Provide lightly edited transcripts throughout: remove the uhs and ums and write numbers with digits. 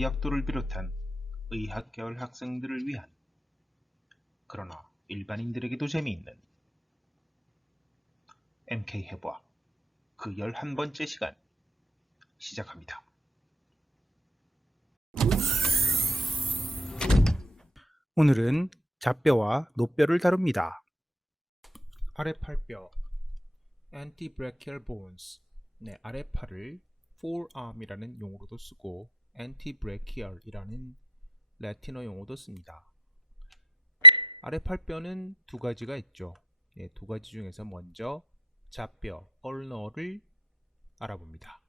의학도를 비롯한 의학 계열 학생들을 위한, 그러나 일반인들에게도 재미있는 MK 해부학 그 11번째 시간 시작합니다. 오늘은 잡뼈와 노뼈를 다룹니다. 아래팔뼈 antebrachial bones, 아래팔을 forearm이라는 용어로도 쓰고 antebrachial이라는 라틴어 용어도 씁니다. 아래팔뼈는 두 가지가 있죠. 두 가지 중에서 먼저 잡뼈, ulna를 알아봅니다.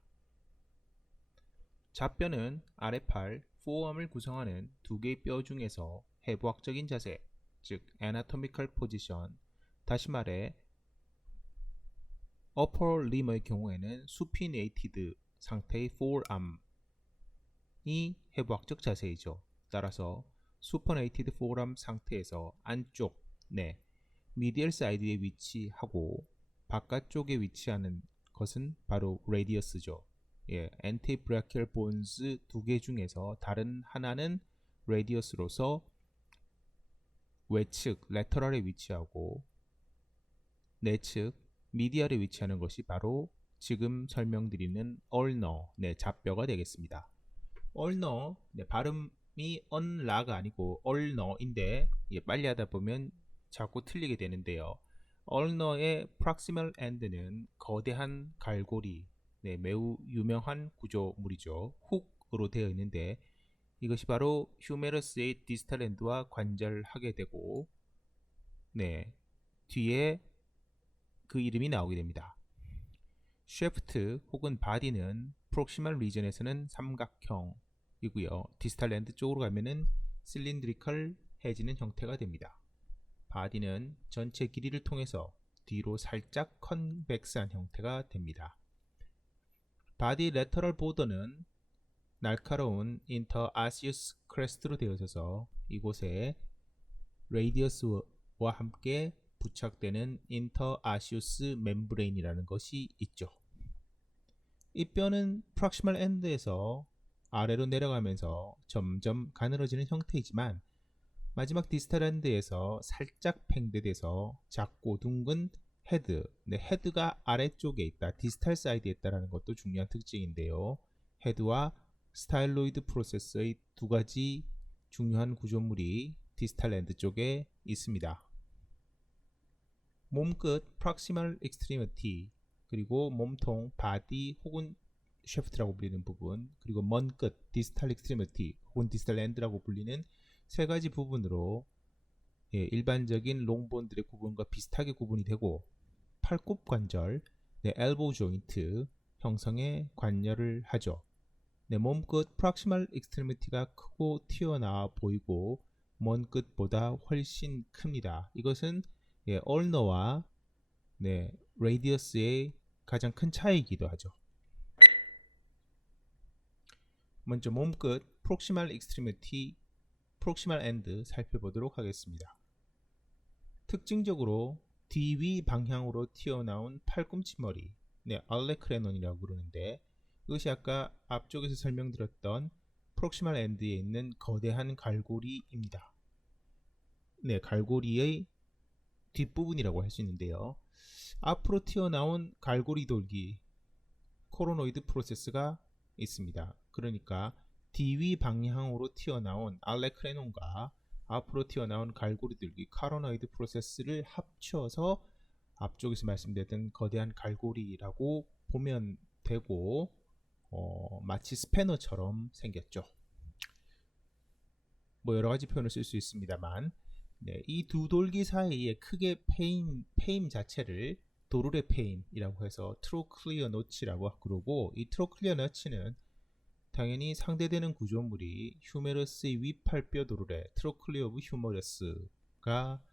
잡뼈는 아래팔, forearm을 구성하는 두 개의 뼈 중에서 해부학적인 자세, 즉 anatomical position, 다시 말해 upper limb의 경우에는 supinated 상태의 forearm이 해부학적 자세이죠. 따라서 supinated forearm 상태에서 안쪽, medial side에 위치하고 바깥쪽에 위치하는 것은 바로 radius죠. antebrachial bones 두 개 중에서 다른 하나는 radius로서 외측, lateral에 위치하고 내측, medial에 위치하는 것이 바로 지금 설명드리는 ulnar, 잡뼈가 되겠습니다. ulnar, 발음이 un라가 아니고 ulnar인데 빨리 하다 보면 자꾸 틀리게 되는데요. ulnar의 proximal end는 거대한 갈고리, 매우 유명한 구조물이죠. 훅으로 되어 있는데 이것이 바로 휴메러스의 디스탈 엔드와 관절하게 되고 뒤에 그 이름이 나오게 됩니다. 쉐프트 혹은 바디는 프록시멀 리전에서는 삼각형이고요. 디스탈 엔드 쪽으로 가면은 실린드리컬 해지는 형태가 됩니다. 바디는 전체 길이를 통해서 뒤로 살짝 컨벡스한 형태가 됩니다. 바디 레터럴 보더는 날카로운 인터아시우스 크레스트로 되어 있어서 이곳에 레디어스와 함께 부착되는 인터아시우스 멤브레인이라는 것이 있죠. 이 뼈는 프록시멀 엔드에서 아래로 내려가면서 점점 가늘어지는 형태이지만 마지막 디스탈 엔드에서 살짝 팽배돼서 작고 둥근 헤드, 헤드가 아래쪽에 있다, 디스탈 사이드에 있다는 것도 중요한 특징인데요. 헤드와 스타일로이드 프로세스의 두 가지 중요한 구조물이 디스탈 엔드 쪽에 있습니다. 몸끝 proximal extremity, 그리고 몸통 바디 혹은 쉐프트라고 불리는 부분, 그리고 먼 끝 distal extremity 혹은 distal end라고 불리는 세 가지 부분으로 일반적인 롱본들의 구분과 비슷하게 구분이 되고 팔굽 관절, elbow joint 형성에 관여를 하죠. 몸끝 proximal extremity가 크고 튀어나와 보이고 먼 끝보다 훨씬 큽니다. 이것은 ulnar와 radius의 가장 큰 차이이기도 하죠. 먼저 몸끝 proximal extremity, proximal end 살펴보도록 하겠습니다. 특징적으로 뒤위 방향으로 튀어나온 팔꿈치 머리, 알레크레논이라고 부르는데 이것이 아까 앞쪽에서 설명드렸던 프록시멀 엔드에 있는 거대한 갈고리입니다. 갈고리의 뒷부분이라고 할 수 있는데요. 앞으로 튀어나온 갈고리 돌기, 코로노이드 프로세스가 있습니다. 그러니까 뒤위 방향으로 튀어나온 알레크레논과 앞으로 튀어나온 갈고리 돌기, 카로노이드 프로세스를 합쳐서 앞쪽에서 말씀드렸던 거대한 갈고리라고 보면 되고 마치 스패너처럼 생겼죠. 여러가지 표현을 쓸 수 있습니다만 이 두 돌기 사이에 크게 페임 자체를 도르레 페임이라고 해서 트로클리어 너치라고 그러고, 이 트로클리어 너치는 당연히 상대되는 구조물이 휴메러스의 위팔뼈 도르레, 트로클리어 오브 휴머러스가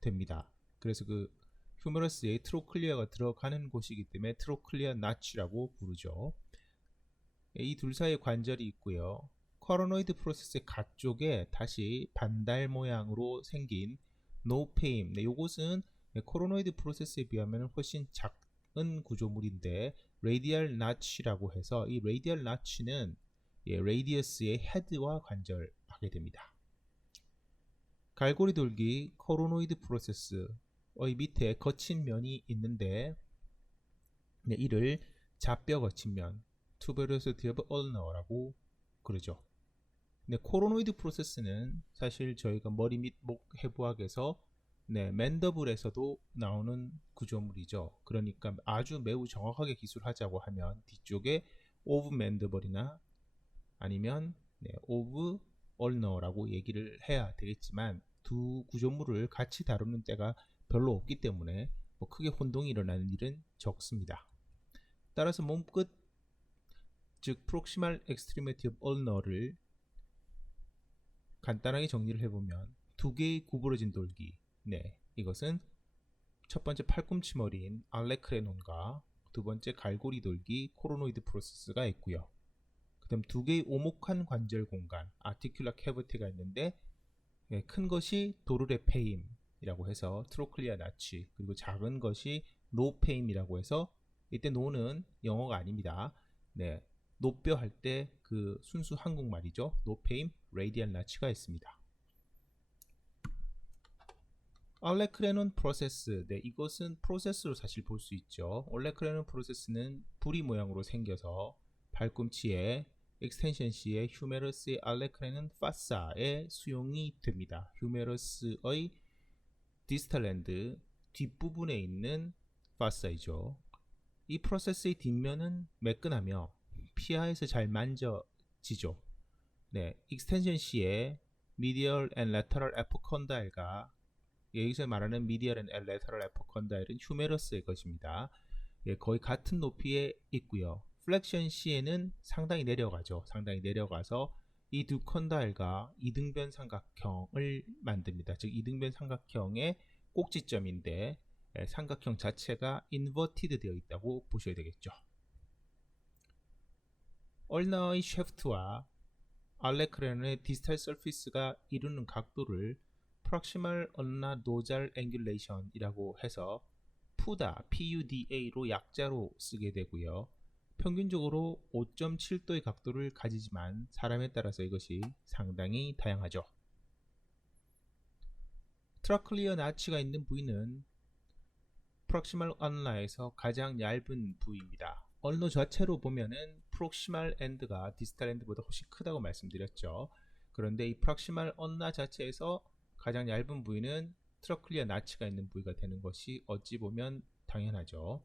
됩니다. 그래서 그 휴머러스에 트로클리어가 들어가는 곳이기 때문에 트로클리어 나치라고 부르죠. 이 둘 사이에 관절이 있고요. 코로노이드 프로세스의 가쪽에 다시 반달 모양으로 생긴 노페임, 이것은 코로노이드 프로세스에 비하면 훨씬 작은 구조물인데 레디얼 나치라고 해서 이 레디얼 나치는 레디어스의 헤드와 관절하게 됩니다. 갈고리 돌기 코로노이드 프로세스의 밑에 거친 면이 있는데 이를 잡뼈 거친 면 tuberosity of ulna라고 그러죠. 코로노이드 프로세스는 사실 저희가 머리 및 목 해부학에서 맨더블에서도 나오는 구조물이죠. 그러니까 아주 매우 정확하게 기술하자고 하면 뒤쪽에 오브 맨더블이나 아니면 오브 얼너라고 얘기를 해야 되겠지만 두 구조물을 같이 다루는 때가 별로 없기 때문에 크게 혼동이 일어나는 일은 적습니다. 따라서 몸끝 즉 프록시말 엑스트리미티 오브 얼너를 간단하게 정리를 해보면 두 개의 구부러진 돌기, 이것은 첫 번째 팔꿈치 머리인 알레크레논과 두 번째 갈고리 돌기 코로노이드 프로세스가 있고요. 그 다음 두 개의 오목한 관절 공간 아티큘라 캐비티가 있는데 큰 것이 도르레페임이라고 해서 트로클리아 나치, 그리고 작은 것이 노페임이라고 해서 이때 노는 영어가 아닙니다. 노뼈 할 때 그 순수 한국말이죠. 노페임, 레디안 나치가 있습니다. 알레크레논 프로세스, 이것은 프로세스로 사실 볼 수 있죠. 알레크레논 프로세스는 부리 모양으로 생겨서 팔꿈치에 익스텐션 C의 휴메러스의 알레크레논 파사에 수용이 됩니다. 휴메러스의 디스탈 엔드 뒷부분에 있는 파사이죠. 이 프로세스의 뒷면은 매끈하며 피하에서 잘 만져지죠. 익스텐션 C의 medial and lateral epicondyl과 여기서 말하는 medial and lateral epicondyl은 휴메러스의 것입니다. 거의 같은 높이에 있고요. 플렉션 C에는 상당히 내려가죠. 상당히 내려가서 이 두 컨다일과 이등변 삼각형을 만듭니다. 즉 이등변 삼각형의 꼭지점인데 삼각형 자체가 인버티드 되어 있다고 보셔야 되겠죠. 얼나의 셰프트와 알레크레논의 디스탈 서피스가 이루는 각도를 프록시멀 얼나 노잘 앵귤레이션이라고 해서 푸다, PUDA로 약자로 쓰게 되고요. 평균적으로 5.7도의 각도를 가지지만 사람에 따라서 이것이 상당히 다양하죠. 트라클리어 나치가 있는 부위는 프록시멀 얼나에서 가장 얇은 부위입니다. 얼너 자체로 보면은 프록시멀 엔드가 디스탈 엔드보다 훨씬 크다고 말씀드렸죠. 그런데 이 프록시멀 얼나 자체에서 가장 얇은 부위는 트라클리어 나치가 있는 부위가 되는 것이 어찌 보면 당연하죠.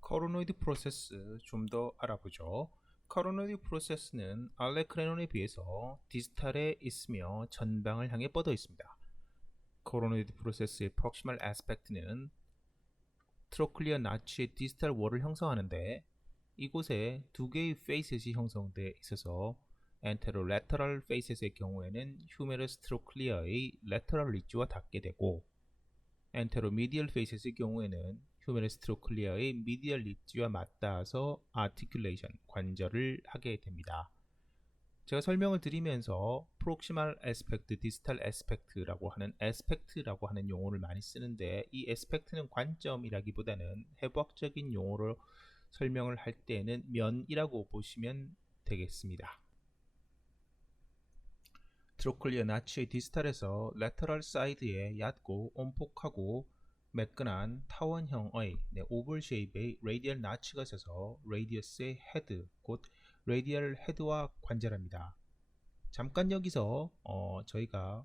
코로노이드 프로세스 좀 더 알아보죠. 코로노이드 프로세스는 알레크레논에 비해서 디스탈에 있으며 전방을 향해 뻗어 있습니다. 코로노이드 프로세스의 프록시멀 애스펙트는 트로클리어 나치의 디스탈 월을 형성하는데 이곳에 두 개의 페이셋이 형성되어 있어서 엔테로 레터럴 페이셋의 경우에는 휴메러스 트로클리어의 레터럴 리지와 닿게 되고 엔테로 미디얼 페이셋의 경우에는 휴메러스 트로클리어의 미디얼 리지와 맞닿아서 아티큘레이션, 관절을 하게 됩니다. 제가 설명을 드리면서 프록시멀 애스펙트, 디스탈 애스펙트라고 하는 용어를 많이 쓰는데 이 애스펙트는 관점이라기보다는 해부학적인 용어로 설명을 할 때는 면이라고 보시면 되겠습니다. 트로클리어 나치의 디스탈에서 레터럴 사이드에 얕고 온폭하고 매끈한 타원형의 오벌 쉐입의 레디얼 나치가 있어서 레디어스의 헤드, 곧 레디얼 헤드와 관절합니다. 잠깐 여기서 저희가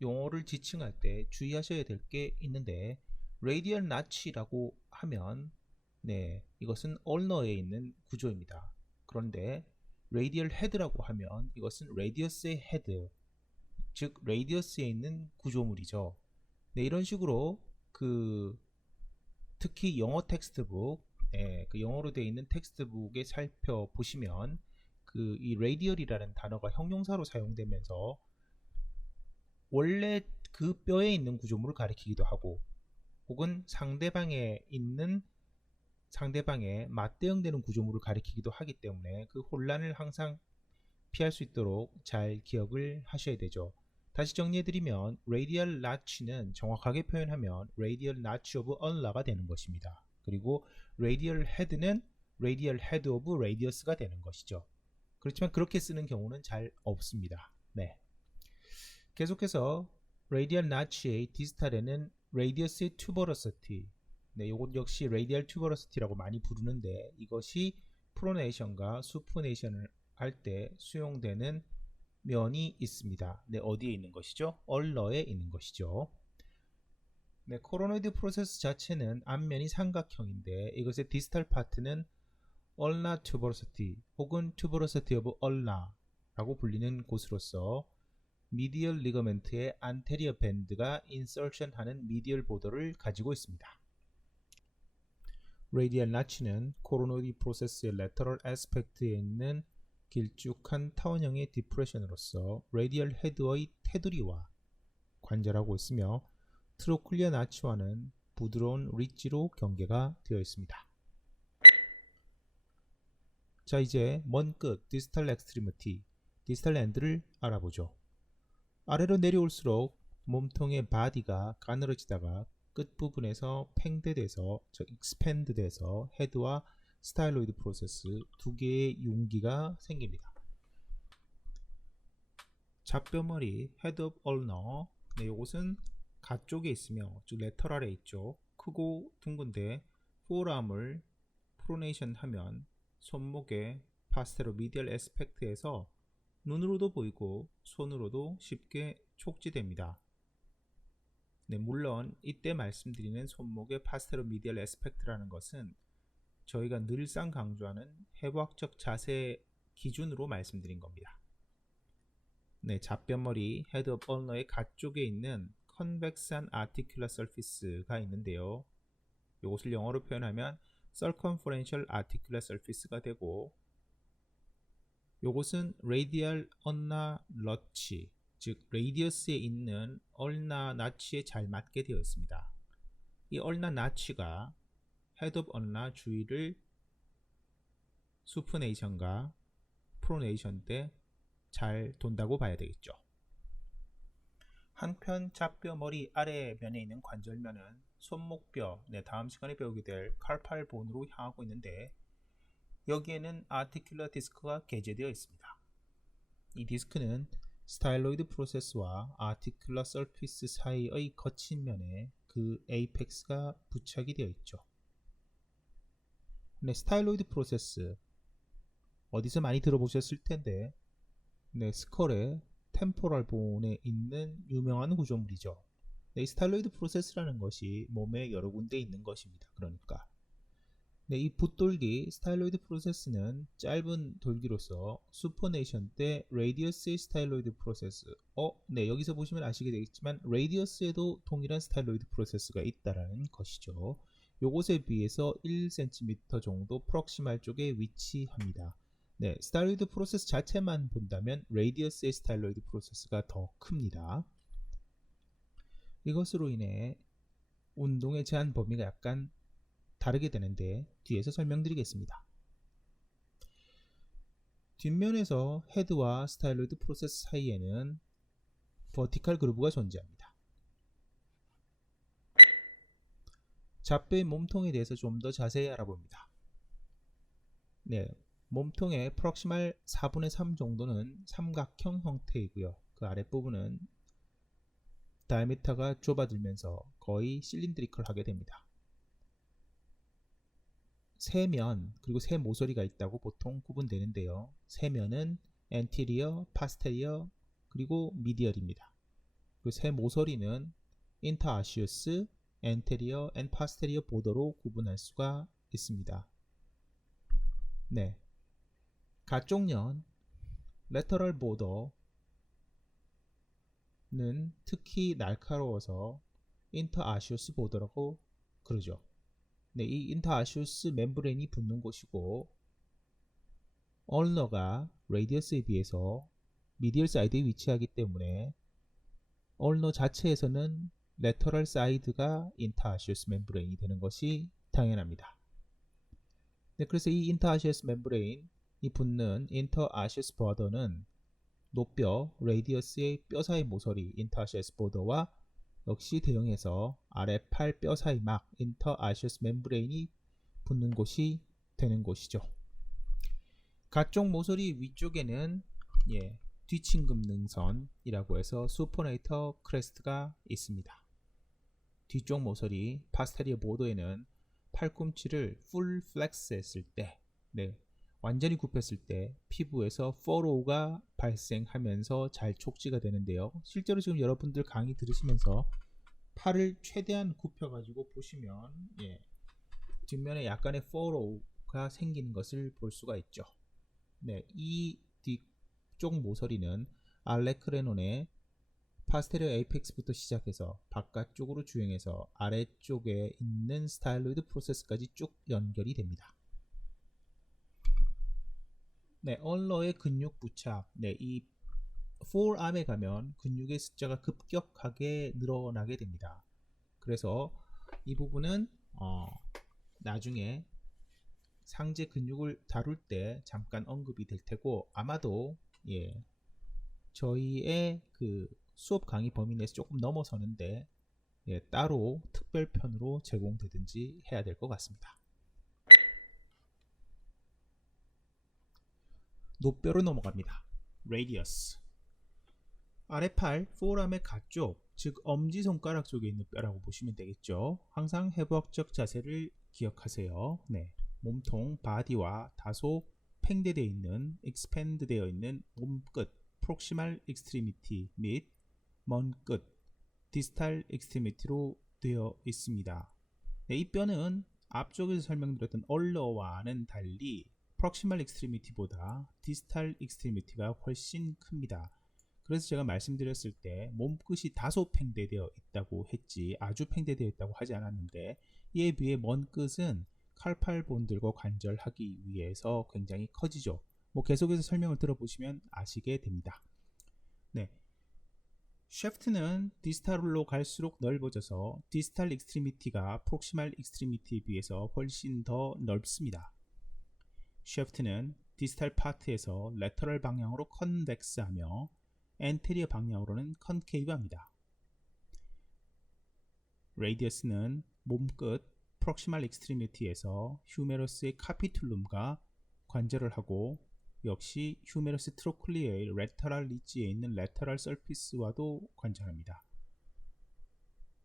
용어를 지칭할 때 주의하셔야 될 게 있는데 레디얼 나치라고 하면 이것은 얼너에 있는 구조입니다. 그런데 레디얼 헤드라고 하면 이것은 레디어스의 헤드, 즉 레디어스에 있는 구조물이죠. 이런 식으로 특히 영어 텍스트북, 그 영어로 되어 있는 텍스트북에 살펴보시면 이 레디얼이라는 단어가 형용사로 사용되면서 원래 그 뼈에 있는 구조물을 가리키기도 하고 혹은 상대방에 맞대응되는 구조물을 가리키기도 하기 때문에 그 혼란을 항상 피할 수 있도록 잘 기억을 하셔야 되죠. 다시 정리해드리면 레디얼 나치는 정확하게 표현하면 레디얼 나치 오브 얼라가 되는 것입니다. 그리고 레디얼 헤드는 레디얼 헤드 오브 레디어스가 되는 것이죠. 그렇지만 그렇게 쓰는 경우는 잘 없습니다. 네. 계속해서 radial notch의 디스탈에는 radius의 tuberosity, 네, 이것 역시 radial tuberosity라고 많이 부르는데 이것이 프로네이션과 수프네이션을 할 때 수용되는 면이 있습니다. 네, 어디에 있는 것이죠? 얼러에 있는 것이죠. 네, 코로노이드 프로세스 자체는 앞면이 삼각형인데 이것의 디스탈 파트는 ulnar tuberosity 혹은 tuberosity of ulna라고 불리는 곳으로서 미디얼 리거멘트의 안테리어 밴드가 인설션하는 미디얼 보더를 가지고 있습니다. 레디얼 나치는 코로노이드 프로세스의 레터럴 애스펙트에 있는 길쭉한 타원형의 디프레션으로서 레디얼 헤드의 테두리와 관절하고 있으며 트로클리어 나치와는 부드러운 리지로 경계가 되어 있습니다. 자, 이제 먼 끝 디스탈 엑스트리미티, 디스탈 엔드를 알아보죠. 아래로 내려올수록 몸통의 바디가 가늘어지다가 끝부분에서 팽대돼서 익스펜드 돼서 헤드와 스타일로이드 프로세스 두 개의 융기가 생깁니다. 잡뼈머리 헤드 오브 얼너, 네, 이것은 가쪽에 있으며 즉 레터럴에 있죠. 크고 둥근데 포어암을 프로네이션 하면 손목의 파스테로 미디얼 에스펙트에서 눈으로도 보이고 손으로도 쉽게 촉지됩니다. 네, 물론 이때 말씀드리는 손목의 파스테로 미디얼 에스펙트라는 것은 저희가 늘상 강조하는 해부학적 자세 기준으로 말씀드린 겁니다. 네, 잡뼈머리 헤드 오브 얼너의 가쪽에 있는 컨벡스한 아티큘러 서피스가 있는데요. 이것을 영어로 표현하면 circumferential articular surface가 되고 요것은 radial ulnar notch, 즉 레디어스에 있는 ulnar notch에 잘 맞게 되어 있습니다. 이 ulnar notch가 head of ulnar 주위를 supination과 pronation 때 잘 돈다고 봐야 되겠죠. 한편 잡뼈 머리 아래면에 있는 관절면은 손목뼈, 네, 다음 시간에 배우게 될 칼팔 본으로 향하고 있는데 여기에는 아티큘러 디스크가 게재되어 있습니다. 이 디스크는 스타일로이드 프로세스와 아티큘러 서피스 사이의 거친 면에 그 에이펙스가 부착이 되어 있죠. 네, 스타일로이드 프로세스 어디서 많이 들어보셨을 텐데, 네, 스컬의 템포럴 본에 있는 유명한 구조물이죠. 네, 이 스타일로이드 프로세스라는 것이 몸에 여러 군데 있는 것입니다. 그러니까 네, 이 붓돌기 스타일로이드 프로세스는 짧은 돌기로서 수퍼네이션 때 레디어스의 스타일로이드 프로세스, 네, 여기서 보시면 아시게 되겠지만 레디어스에도 동일한 스타일로이드 프로세스가 있다라는 것이죠. 요것에 비해서 1cm 정도 프록시말 쪽에 위치합니다. 네, 스타일로이드 프로세스 자체만 본다면 레디어스의 스타일로이드 프로세스가 더 큽니다. 이것으로 인해 운동의 제한 범위가 약간 다르게 되는데 뒤에서 설명드리겠습니다. 뒷면에서 헤드와 스타일로이드 프로세스 사이에는 버티컬 그루브가 존재합니다. 잡뼈의 몸통에 대해서 좀 더 자세히 알아봅니다. 네, 몸통의 프록시말 4분의 3 정도는 삼각형 형태이고요. 그 아랫부분은 다이미터가 좁아들면서 거의 실린드리컬하게 됩니다. 세면 그리고 세 모서리가 있다고 보통 구분되는데요. 세면은 엔티리어, 파스테리어 그리고 미디얼입니다. 그 세 모서리는 인터아시우스, 엔테리어 앤 파스테리어 보더로 구분할 수가 있습니다. 네, 가쪽면 레터럴 보더는 특히 날카로워서 인터아시우스 보더라고 그러죠. 네, 이 인터아시우스 멤브레인이 붙는 곳이고 얼너가 레디어스에 비해서 미디얼 사이드에 위치하기 때문에 얼너 자체에서는 레터럴 사이드가 인터아시우스 멤브레인이 되는 것이 당연합니다. 네, 그래서 이 인터아시우스 멤브레인이 붙는 인터아시우스 보더는 노뼈 레디어스의 뼈 사이 모서리 인터아시우스 보더와 역시 대응해서 아래 팔 뼈 사이 막 인터아시우스 멤브레인이 붙는 곳이 되는 곳이죠. 가쪽 모서리 위쪽에는 뒤침금 능선이라고 해서 수퍼네이터 크레스트가 있습니다. 뒤쪽 모서리 파스테리어 보도에는 팔꿈치를 풀 플렉스 했을 때, 완전히 굽혔을 때 피부에서 furrow가 발생하면서 잘 촉지가 되는데요. 실제로 지금 여러분들 강의 들으시면서 팔을 최대한 굽혀 가지고 보시면 뒷면에 약간의 furrow가 생기는 것을 볼 수가 있죠. 이 뒤쪽 모서리는 알레크레논의 파스테리어 에이펙스부터 시작해서 바깥쪽으로 주행해서 아래쪽에 있는 스타일로이드 프로세스까지 쭉 연결이 됩니다. 얼러의 근육 부착. 이 forearm에 가면 근육의 숫자가 급격하게 늘어나게 됩니다. 그래서 이 부분은 나중에 상체 근육을 다룰 때 잠깐 언급이 될 테고, 아마도 저희의 그 수업 강의 범위 내에서 조금 넘어서는데 따로 특별편으로 제공되든지 해야 될 것 같습니다. 노뼈로 넘어갑니다. radius. 아래팔 포어람의 가쪽, 즉 엄지손가락 쪽에 있는 뼈라고 보시면 되겠죠. 항상 회복적 자세를 기억하세요. 몸통 바디와 다소 팽대되어 있는, expand 되어 있는 몸끝 proximal extremity 및 먼 끝 distal extremity로 되어 있습니다. 이 뼈는 앞쪽에서 설명드렸던 얼러와는 달리 proximal extremity보다 distal extremity가 훨씬 큽니다. 그래서 제가 말씀드렸을 때 몸끝이 다소 팽대되어 있다고 했지 아주 팽대되어 있다고 하지 않았는데, 이에 비해 먼 끝은 칼팔본들과 관절하기 위해서 굉장히 커지죠. 계속해서 설명을 들어보시면 아시게 됩니다. 샤프트는 디스탈로 갈수록 넓어져서 디스탈 익스트리미티가 프록시말 익스트리미티에 비해서 훨씬 더 넓습니다. 샤프트는 디스탈 파트에서 레터럴 방향으로 컨벡스하며 엔테리어 방향으로는 컨케이브합니다. 레디어스는 몸끝 프록시말 익스트리미티에서 휴메러스의 카피툴룸과 관절을 하고, 역시 휴메러스 트로클리어의 레터럴 리지에 있는 레터럴 서피스와도 관절합니다.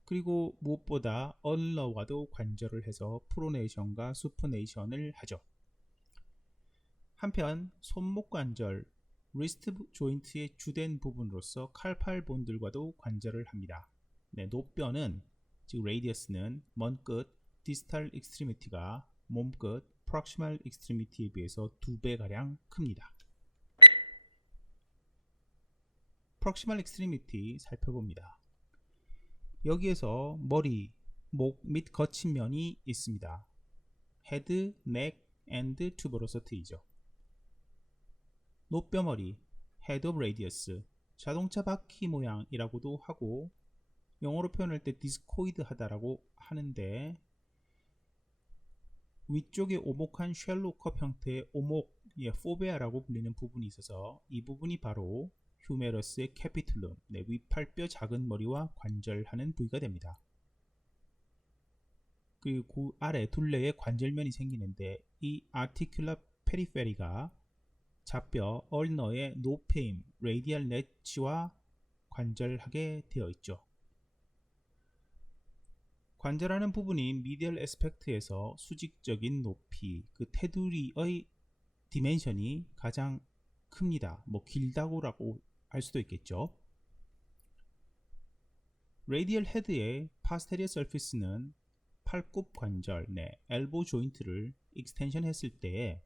그리고 무엇보다 얼러와도 관절을 해서 프로네이션과 수퍼네이션을 하죠. 한편 손목 관절, 리스트 조인트의 주된 부분으로서 칼팔본들과도 관절을 합니다. 노뼈는, 즉 레디어스는 먼 끝 디스탈 익스트리미티가 몸끝 프록시멀 익스트리미티에 비해서 2배가량 큽니다. 프록시멀 익스트리미티 살펴봅니다. 여기에서 머리, 목 및 거친 면이 있습니다. 헤드, 넥, 앤드 투버로서티이죠. 노뼈머리, 헤드 오브 레디어스, 자동차 바퀴 모양이라고도 하고, 영어로 표현할 때 디스코이드 하다라고 하는데, 위쪽에 오목한 쉘로 컵 형태의 오목, 포베아라고 불리는 부분이 있어서 이 부분이 바로 휴메러스의 캐피툴룸, 윗팔뼈 작은 머리와 관절하는 부위가 됩니다. 그리고 그 아래 둘레에 관절면이 생기는데, 이 아티큘라 페리페리가 좌뼈 얼너의 노페임, 레디알 넷치와 관절하게 되어 있죠. 관절하는 부분인 미디얼 에스펙트에서 수직적인 높이, 그 테두리의 디멘션이 가장 큽니다. 길다고라고 할 수도 있겠죠. 레디얼 헤드의 파스테리어 서피스는 팔굽 관절, 엘보 조인트를 익스텐션 했을 때에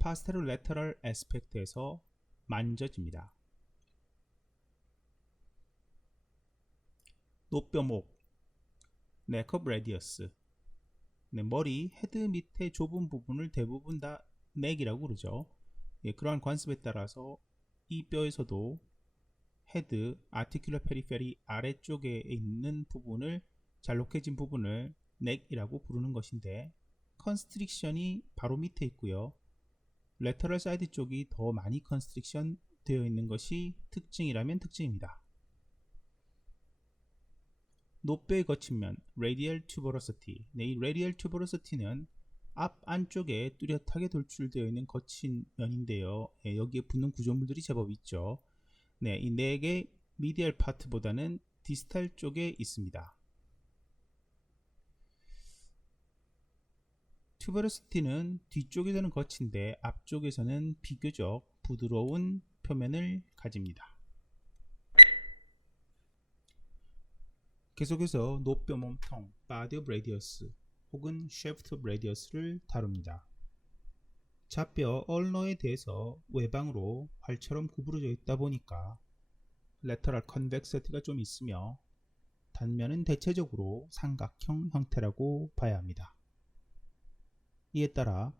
파스테로 레터럴 에스펙트에서 만져집니다. 노뼈목, neck of radius, 머리 헤드 밑에 좁은 부분을 대부분 다 neck이라고 그러죠. 그러한 관습에 따라서 이 뼈에서도 헤드, 아티큘러 페리페리 아래쪽에 있는 부분을, 잘록해진 부분을 neck이라고 부르는 것인데, 컨스트릭션이 바로 밑에 있고요. 레터럴 사이드 쪽이 더 많이 컨스트릭션 되어 있는 것이 특징이라면 특징입니다. 노뼈의 거친면, radial tuberosity. 이 radial tuberosity는 앞 안쪽에 뚜렷하게 돌출되어 있는 거친 면인데요. 여기에 붙는 구조물들이 제법 있죠. 네, 이 4개 미디얼 파트보다는 디스탈 쪽에 있습니다. 튜버로시티는 뒤쪽에서는 거친데 앞쪽에서는 비교적 부드러운 표면을 가집니다. 계속해서 노뼈 몸통, body of radius 혹은 shaft of radius를 다룹니다. 좌뼈 얼너에 대해서 외방으로 활처럼 구부러져 있다 보니까 lateral convexity가 좀 있으며 단면은 대체적으로 삼각형 형태라고 봐야 합니다. 이에 따라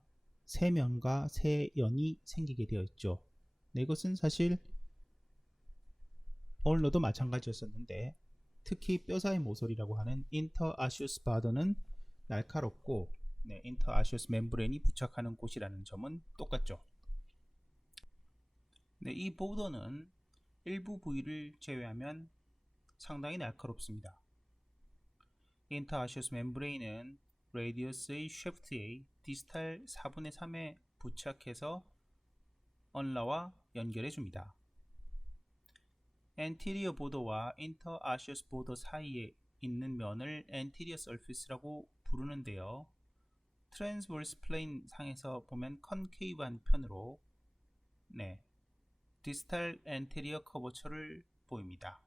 세면과 세연이 생기게 되어 있죠. 네, 이것은 사실 얼너도 마찬가지였었는데 특히 뼈 사이 모서리라고 하는 인터아시우스 바더는 날카롭고 인터아시우스 멤브레인이 부착하는 곳이라는 점은 똑같죠. 네, 이 보더는 일부 부위를 제외하면 상당히 날카롭습니다. 인터아시우스 멤브레인은 레디어스의 쉐프트의 디스탈 4분의 3에 부착해서 얼라와 연결해 줍니다. 엔티리어 보더와 인터아시우스 보더 사이에 있는 면을 엔티리어 서피스라고 부르는데요. 트랜스버스 플레인 상에서 보면 컨케이브한 편으로 디스탈 엔테리어 커버처를 보입니다.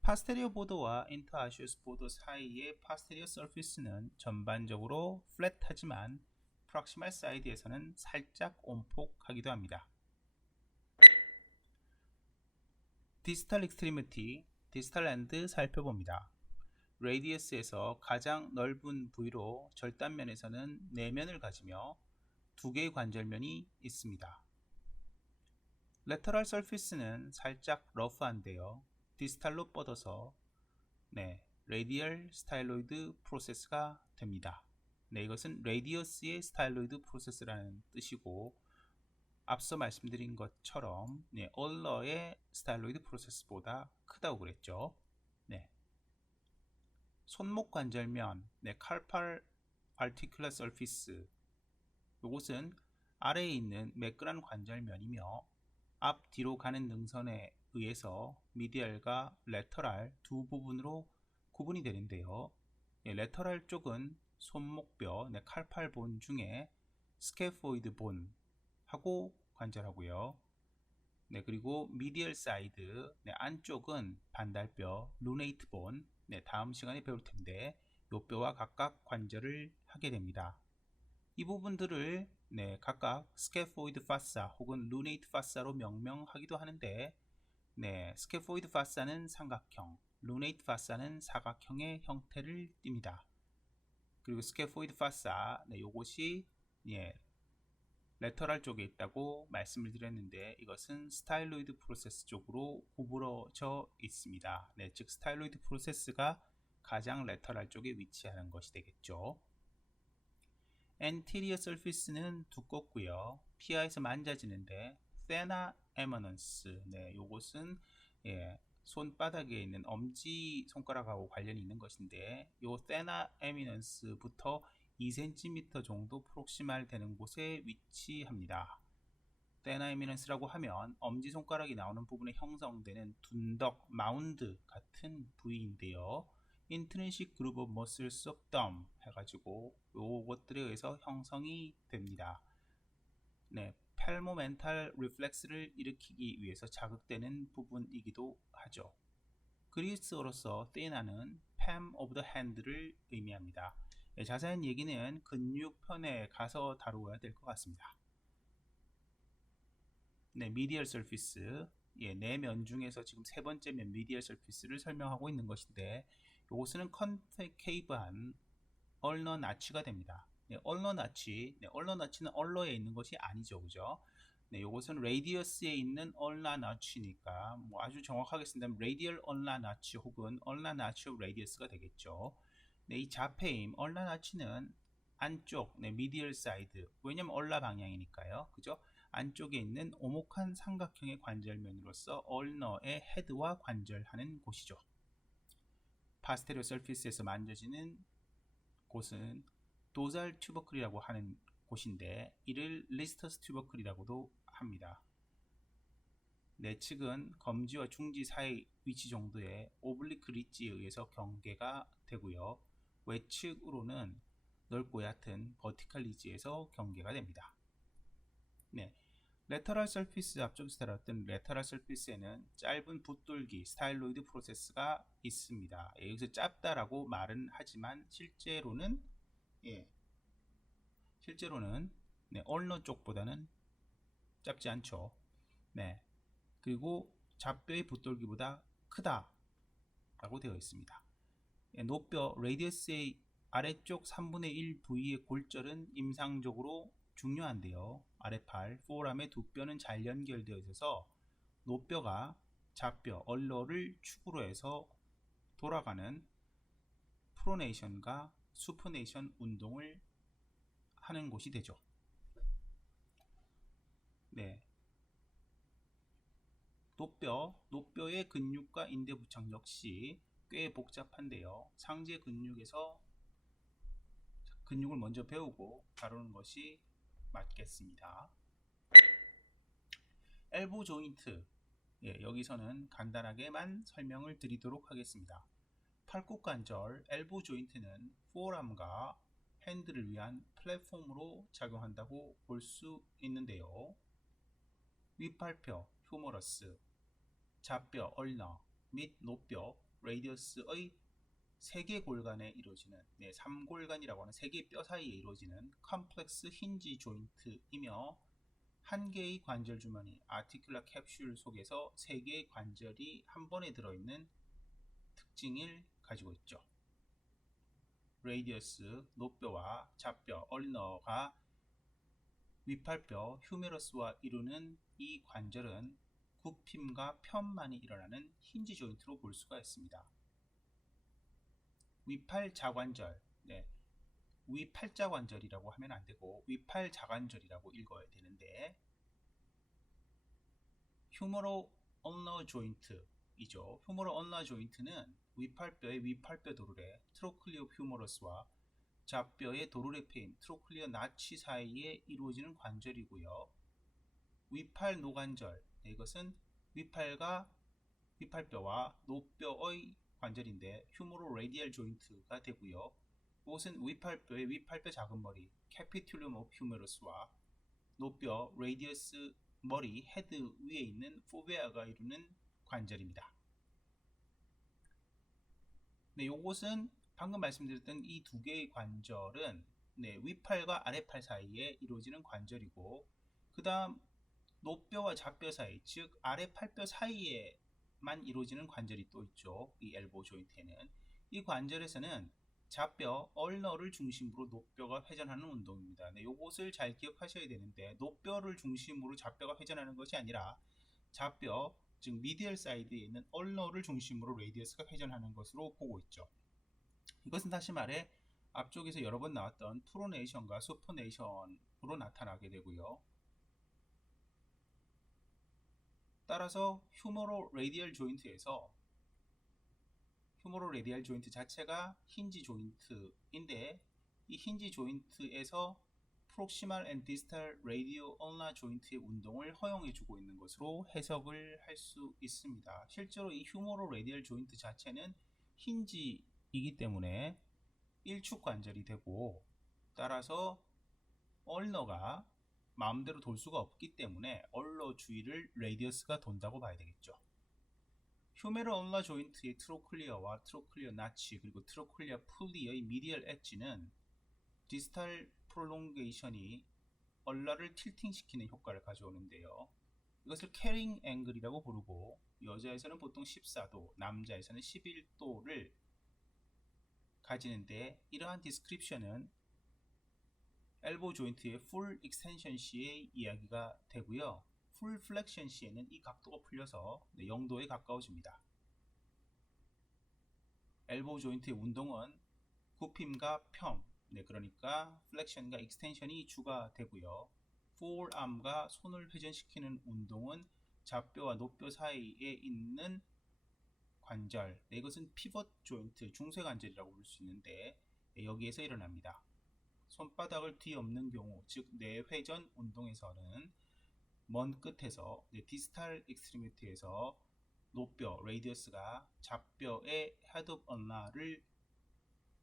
파스테리어 보더와 인터아시우스 보더 사이의 파스테리어 서피스는 전반적으로 플랫하지만 프록시말 사이드에서는 살짝 온폭하기도 합니다. 디스탈 익스트리미티, 디스탈 엔드 살펴봅니다. 레디어스에서 가장 넓은 부위로 절단면에서는 4면을 가지며 2개의 관절면이 있습니다. 레터럴 서피스는 살짝 러프한데요. 디스탈로 뻗어서 레디얼 스타일로이드 프로세스가 됩니다. 이것은 레디어스의 스타일로이드 프로세스라는 뜻이고 앞서 말씀드린 것처럼 얼러의 스타일로이드 프로세스보다 크다고 그랬죠. 손목 관절면, 칼팔 아티큘러 서피스, 이것은 아래에 있는 매끈한 관절면이며 앞 뒤로 가는 능선에 의해서 미디얼과 레터럴 두 부분으로 구분이 되는데요. 레터럴 쪽은 손목뼈, 칼팔 본 중에 스캐포이드 본하고 관절하고요. 그리고 미디얼 사이드 안쪽은 반달뼈, 루네이트 본, 다음 시간에 배울 텐데 이 뼈와 각각 관절을 하게 됩니다. 이 부분들을 각각 스캐포이드 파사 혹은 루네이트 파사로 명명하기도 하는데 스캐포이드 파사는 삼각형, 루네이트 파사는 사각형의 형태를 띱니다. 그리고 스캐포이드 파사 이것이 레터럴 쪽에 있다고 말씀을 드렸는데 이것은 스타일로이드 프로세스 쪽으로 구부러져 있습니다. 즉 스타일로이드 프로세스가 가장 레터럴 쪽에 위치하는 것이 되겠죠. 엔티리어 서피스는 두껍고요. 피하에서 만져지는데 세나 에머넌스, 이것은 손바닥에 있는 엄지 손가락하고 관련이 있는 것인데 이 세나 에미넌스부터 2cm 정도 프록시말 되는 곳에 위치합니다. 세나 에미넌스라고 하면 엄지손가락이 나오는 부분에 형성되는 둔덕, 마운드 같은 부위인데요. 인트린식 그룹 오브 머슬스 오브 덤 해가지고 요것들에 의해서 형성이 됩니다. 펠모멘탈 리플렉스를 일으키기 위해서 자극되는 부분이기도 하죠. 그리스어로서 테나는 palm of the hand를 의미합니다. 자세한 얘기는 근육편에 가서 다루어야 될 것 같습니다. 미디얼 서피스, 네 면 중에서 지금 세 번째 면 미디얼 서피스를 설명하고 있는 것인데 이것은 컨케이브한 얼너 나치가 됩니다. 얼러 나치는 얼러에 있는 것이 아니죠, 그죠? 이것은 레디어스에 있는 얼라 나치니까 아주 정확하게 쓴다면 레디얼 얼라 나치 혹은 얼라 나치 오브 레디어스가 되겠죠. 이 자폐임 얼라 나치는 안쪽 미디얼 사이드, 왜냐면 얼라 방향이니까요, 그죠? 안쪽에 있는 오목한 삼각형의 관절면으로서 얼너의 헤드와 관절하는 곳이죠. 파스테리어 서피스에서 만져지는 곳은 도잘 튜버클이라고 하는 곳인데 이를 리스터스 튜버클이라고도 합니다. 내측은 검지와 중지 사이 위치 정도의 오블리크 리지에 의해서 경계가 되고요. 외측으로는 넓고 얕은 버티컬 리지에서 경계가 됩니다. 네, 레터럴 서피스, 앞쪽에서 다뤘던 레터럴 서피스에는 짧은 붓돌기 스타일로이드 프로세스가 있습니다. 여기서 짧다라고 말은 하지만 실제로는 얼너 쪽보다는 짧지 않죠. 네, 그리고 잡뼈의 붓돌기보다 크다 라고 되어 있습니다. 노뼈 레디어스의 아래쪽 3분의 1 부위의 골절은 임상적으로 중요한데요. 아래팔, 포람의 두 뼈는 잘 연결되어 있어서 노뼈가 잡뼈, 얼러를 축으로 해서 돌아가는 프로네이션과 수퍼네이션 운동을 하는 곳이 되죠. 네. 노뼈의 근육과 인대 부착 역시 꽤 복잡한데요. 상체 근육에서 근육을 먼저 배우고 다루는 것이 맞겠습니다. 엘보 조인트, 여기서는 간단하게만 설명을 드리도록 하겠습니다. 팔굽 관절 엘보 조인트는 포어람과 핸드를 위한 플랫폼으로 작용한다고 볼 수 있는데요. 윗팔뼈 휴머러스, 잡뼈 얼너 및 노뼈 레디어스의 3개 골간에 이루어지는 3골간이라고 하는 3개 뼈 사이에 이루어지는 컴플렉스 힌지 조인트이며 한 개의 관절 주머니 아티큘라 캡슐 속에서 3개의 관절이 한 번에 들어있는 특징을 가지고 있죠. 레디어스, 노뼈와 잡뼈, 얼너가 윗팔뼈 휴메러스와 이루는 이 관절은 굽힘과 편만이 일어나는 힌지 조인트로 볼 수가 있습니다. 위팔 자관절, 위팔자관절이라고 하면 안되고 위팔 자관절이라고 읽어야 되는데 휴머럴 얼너 조인트이죠. 휴머럴 얼너 조인트는 윗팔뼈의 위팔뼈 도르래 트로클리어 휴머러스와 잡뼈의 도르래 페임 트로클리어 나치 사이에 이루어지는 관절이고요. 위팔 노관절, 이것은 윗팔뼈와 노뼈의 관절인데 휴머럴 레디얼 조인트가 되고요. 이것은 윗팔뼈의 윗팔뼈 작은 머리 캐피툴럼 오브 휴머러스와 노뼈 레디어스 머리 헤드 위에 있는 포베아가 이루는 관절입니다. 요것은 방금 말씀드렸던 이 두 개의 관절은 윗팔과 아래팔 사이에 이루어지는 관절이고 그 다음 노뼈와 잡뼈 사이, 즉 아래팔뼈 사이에만 이루어지는 관절이 또 있죠. 이 엘보 조인트에는 이 관절에서는 잡뼈, 얼너를 중심으로 노뼈가 회전하는 운동입니다. 요것을 잘 기억하셔야 되는데 노뼈를 중심으로 잡뼈가 회전하는 것이 아니라 잡뼈, 즉 미디얼 사이드에 있는 얼너를 중심으로 레디어스가 회전하는 것으로 보고 있죠. 이것은 다시 말해 앞쪽에서 여러 번 나왔던 프로네이션과 수퍼네이션으로 나타나게 되고요. 따라서 휴머럴 레디얼 조인트에서 휴머럴 레디얼 조인트 자체가 힌지 조인트인데 이 힌지 조인트에서 프록시말 앤 디스탈 레디오 얼나 조인트의 운동을 허용해주고 있는 것으로 해석을 할 수 있습니다. 실제로 이 휴머럴 레디얼 조인트 자체는 힌지이기 때문에 일축 관절이 되고 따라서 얼너가 마음대로 돌 수가 없기 때문에 얼너 주위를 레디어스가 돈다고 봐야 되겠죠. 휴메럴 얼너 조인트의 트로클리어와 트로클리어 나치 그리고 트로클리어 풀리의 미디얼 엣지는 디스탈 프롤롱게이션이 얼라를 틸팅시키는 효과를 가져오는데요. 이것을 캐링 앵글이라고 부르고 여자에서는 보통 14도, 남자에서는 11도를 가지는데 이러한 디스크립션은 엘보 조인트의 풀 익스텐션 시에 이야기가 되고요. 풀 플렉션 시에는 이 각도가 풀려서 0도에 가까워집니다. 엘보 조인트의 운동은 굽힘과 펴, 그러니까 플렉션과 익스텐션이 주가 되고요. 포어암과 손을 회전시키는 운동은 잡뼈와 노뼈 사이에 있는 관절, 이것은 피벗 조인트, 중쇄관절이라고 볼 수 있는데 여기에서 일어납니다. 손바닥을 뒤엎는 경우, 즉 내회전 운동에서는 먼 끝에서 디스탈 익스트리미티에서 노뼈 레디어스가 잡뼈의 헤드 오브 얼나를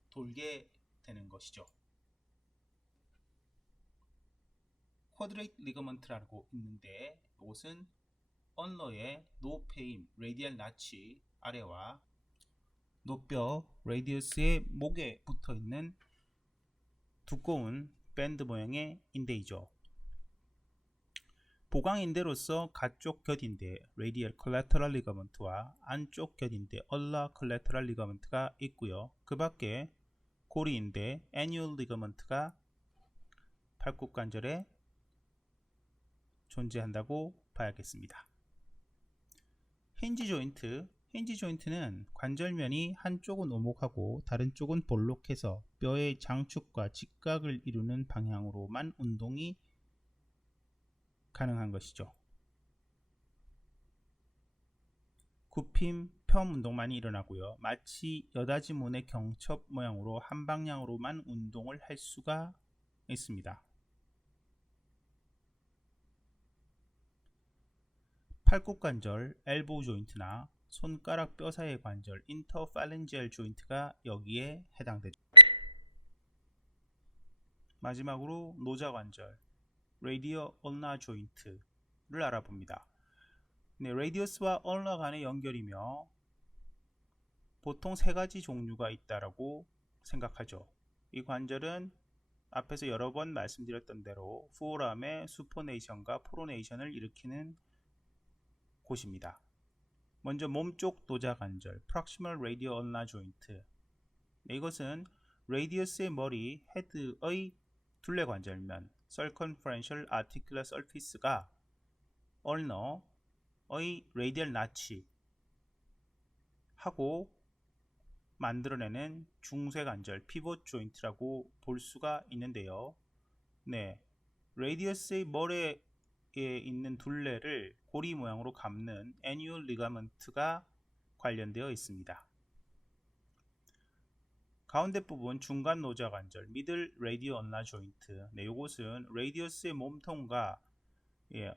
돌게 되는 것이죠. 쿼드레이트 리거먼트라고 있는데 이것은 얼너의 노페임 레디얼 나치 아래와 노뼈 레디어스의 목에 붙어 있는 두꺼운 밴드 모양의 인대이죠. 보강인대로서 가쪽 곁인대 레디얼 콜라테럴 리거먼트와 안쪽 곁인대 얼라 콜라테럴 리거먼트가 있고요. 그 밖에 고리인대 애뉴얼 리거먼트가 팔굽관절에 존재한다고 봐야겠습니다. 힌지 조인트, 힌지 조인트는 관절면이 한쪽은 오목하고 다른 쪽은 볼록해서 뼈의 장축과 직각을 이루는 방향으로만 운동이 가능한 것이죠. 굽힘, 펴음 운동만이 일어나고요. 마치 여닫이문의 경첩 모양으로 한 방향으로만 운동을 할 수가 있습니다. 팔굽관절, 엘보우 조인트나 손가락 뼈 사이의 관절, 인터팔렌지얼 조인트가 여기에 해당되죠. 마지막으로 노자관절, 레디어 얼나 조인트를 알아봅니다. 레디어스와 얼나 간의 연결이며 보통 세 가지 종류가 있다라고 생각하죠. 이 관절은 앞에서 여러 번 말씀드렸던 대로 포어람의 수포네이션과 프로네이션을 일으키는 곳입니다. 먼저 몸쪽 노자관절, Proximal Radial Ulnar Joint. 이것은 레디어스의 머리, 헤드의 둘레관절면, Circumferential Articular Surface가 얼너의 레디얼 나치 하고 만들어내는 중쇄관절, 피봇 조인트라고 볼 수가 있는데요. 레디어스의 머리에 있는 둘레를 고리 모양으로 감는 애뉴얼 리가먼트가 관련되어 있습니다. 가운데 부분 중간 노자관절, 미들 레디어 얼나 조인트. 이것은 레디어스의 몸통과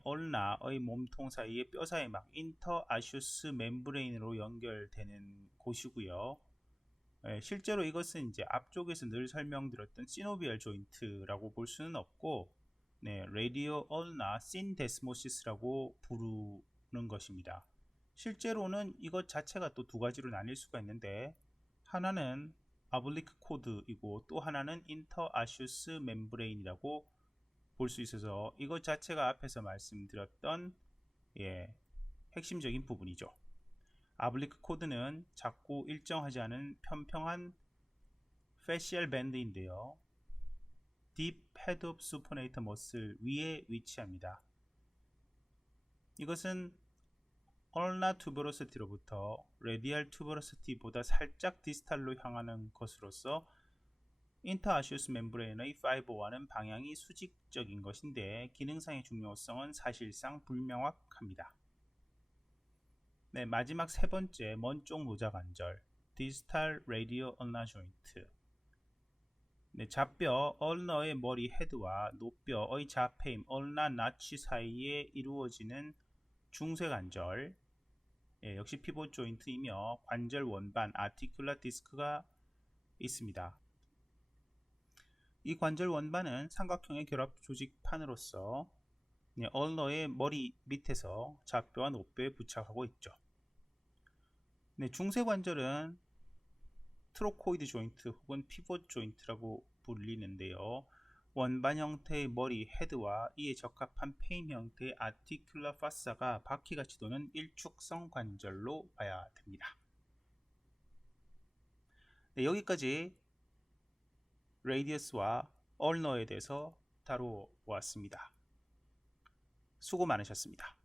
얼나의 몸통 사이의 뼈 사이막 인터 아슈스 멤브레인으로 연결되는 곳이고요. 실제로 이것은 이제 앞쪽에서 늘 설명드렸던 시노비얼 조인트라고 볼 수는 없고, 레디어 얼나 신데스모시스라고 부르는 것입니다. 실제로는 이것 자체가 또 두 가지로 나뉠 수가 있는데, 하나는 아블리크 코드이고 또 하나는 인터 아슈스 멤브레인이라고 볼 수 있어서 이것 자체가 앞에서 말씀드렸던 핵심적인 부분이죠. 아블리크 코드는 작고 일정하지 않은 평평한 패시얼 밴드인데요. 딥 헤드 오브 수포네이터 머슬 위에 위치합니다. 이것은 얼나 투버러시티로부터 레디얼 투버러시티보다 살짝 디스탈로 향하는 것으로서 인터아슈스 멤브레인의 파이버와는 방향이 수직적인 것인데 기능상의 중요성은 사실상 불명확합니다. 마지막 세 번째 먼쪽 노자관절 디스탈 레디어 얼나 조인트. 잡뼈 얼너의 머리 헤드와 노뼈의 자폐임 얼나 나치 사이에 이루어지는 중쇄관절, 역시 피봇 조인트이며 관절 원반 아티큘라 디스크가 있습니다. 이 관절 원반은 삼각형의 결합 조직판으로서 얼너의 머리 밑에서 좌뼈와 노뼈에 부착하고 있죠. 중쇄관절은 트로코이드 조인트 혹은 피봇 조인트라고 불리는데요. 원반 형태의 머리 헤드와 이에 적합한 페임 형태의 아티큘라 파사가 바퀴같이 도는 일축성 관절로 봐야 됩니다. 여기까지 레디어스와 얼너에 대해서 다루어보았습니다. 수고 많으셨습니다.